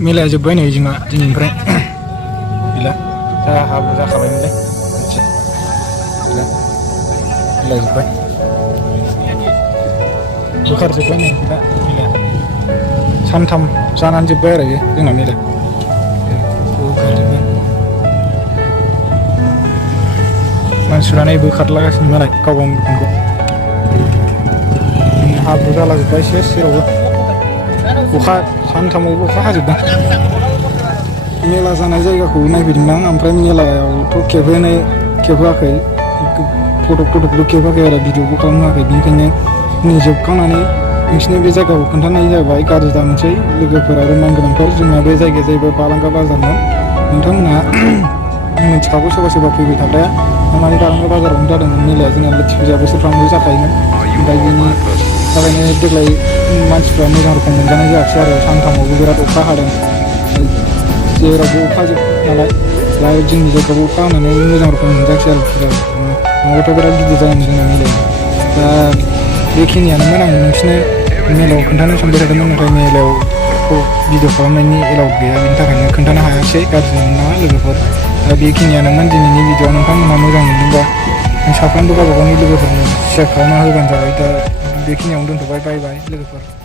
मेलाया जोब्बाय नै जोंहा दिनैनिफ्राय गैला जा हाब्रु जाखाबायमोनलै गैला मेलाया जोब्बाय बोखारजोब्बाय नै दा मेलाया सानथाम जानानै जोब्बाय आरो जोंना मेलाया बोखारजोब्बाय मानसिफ्रा नै बोखारलागासिनो मालाय गाव गावनि दुखानखौ हाब्रु जालाजोब्बाय सेस जेरावबो अखा सानथामावबो अखा हाजोबदों मेला जानाय जायगाखौ नायफैदोंमोन आं ओमफ्राय मेलायावथ' खेबहोआखै फटकल' खेबहोआखै आरो भिडिअबो खालामहोआखै बेनिखायनो जोबखांनानै नोंसिनि बे जायगाखौ खोन्थानाय जाबाय गाज्रि दामोनसै लोगोफोर आरो मानगोनांफोर जोंना बे जायगाया जाहैबाय बालांगा बाजारमोन नोंथांमोनहा मिथिखागौ सोरबा फैबाय थाग्राया माने बालांगा बाजारावनो जादोंमोन मेलाया जोंना लोखि फुजा बोसोरफ्रामबो जाखायोमोन ओमफ्राय बेनि थाखायनो देग्लाय मानसिफ्रा मोजां रोखोम मोनजानाय जायासै आरो सानथामावबो बिराद अखा हादों जेरावबो अखा जोब नालाय दा जोंनि जायगायावबो अखा हानानै मोजां रोखोम मोनजायासै आरो फुजा नङाबाथ' बिराद गिदिर जायोमोन जोंना मेलाया दा बेखिनियानोमोन आं नोंसिनो मेलायाव खोन्थानो सानबाय थादोंमोन नाथाय मेलायाव भिडिअ खालामनायनि एलाउड गैया बेनि थाखायनो खोन्थानो हायासै गाज्रि मोननाङा लोगोफोर दा बेखिनियानोमोन दिनैनि भिडिअ नोंथांमोनहा मोजां मोनदोंबा साफ्रोमबो गावबा गावनि लोगोफोरनो शेयार खालामना होबानो जाबाय दा बेखिनियावनो दोनथ'बाय बाय बाय लोगोफोर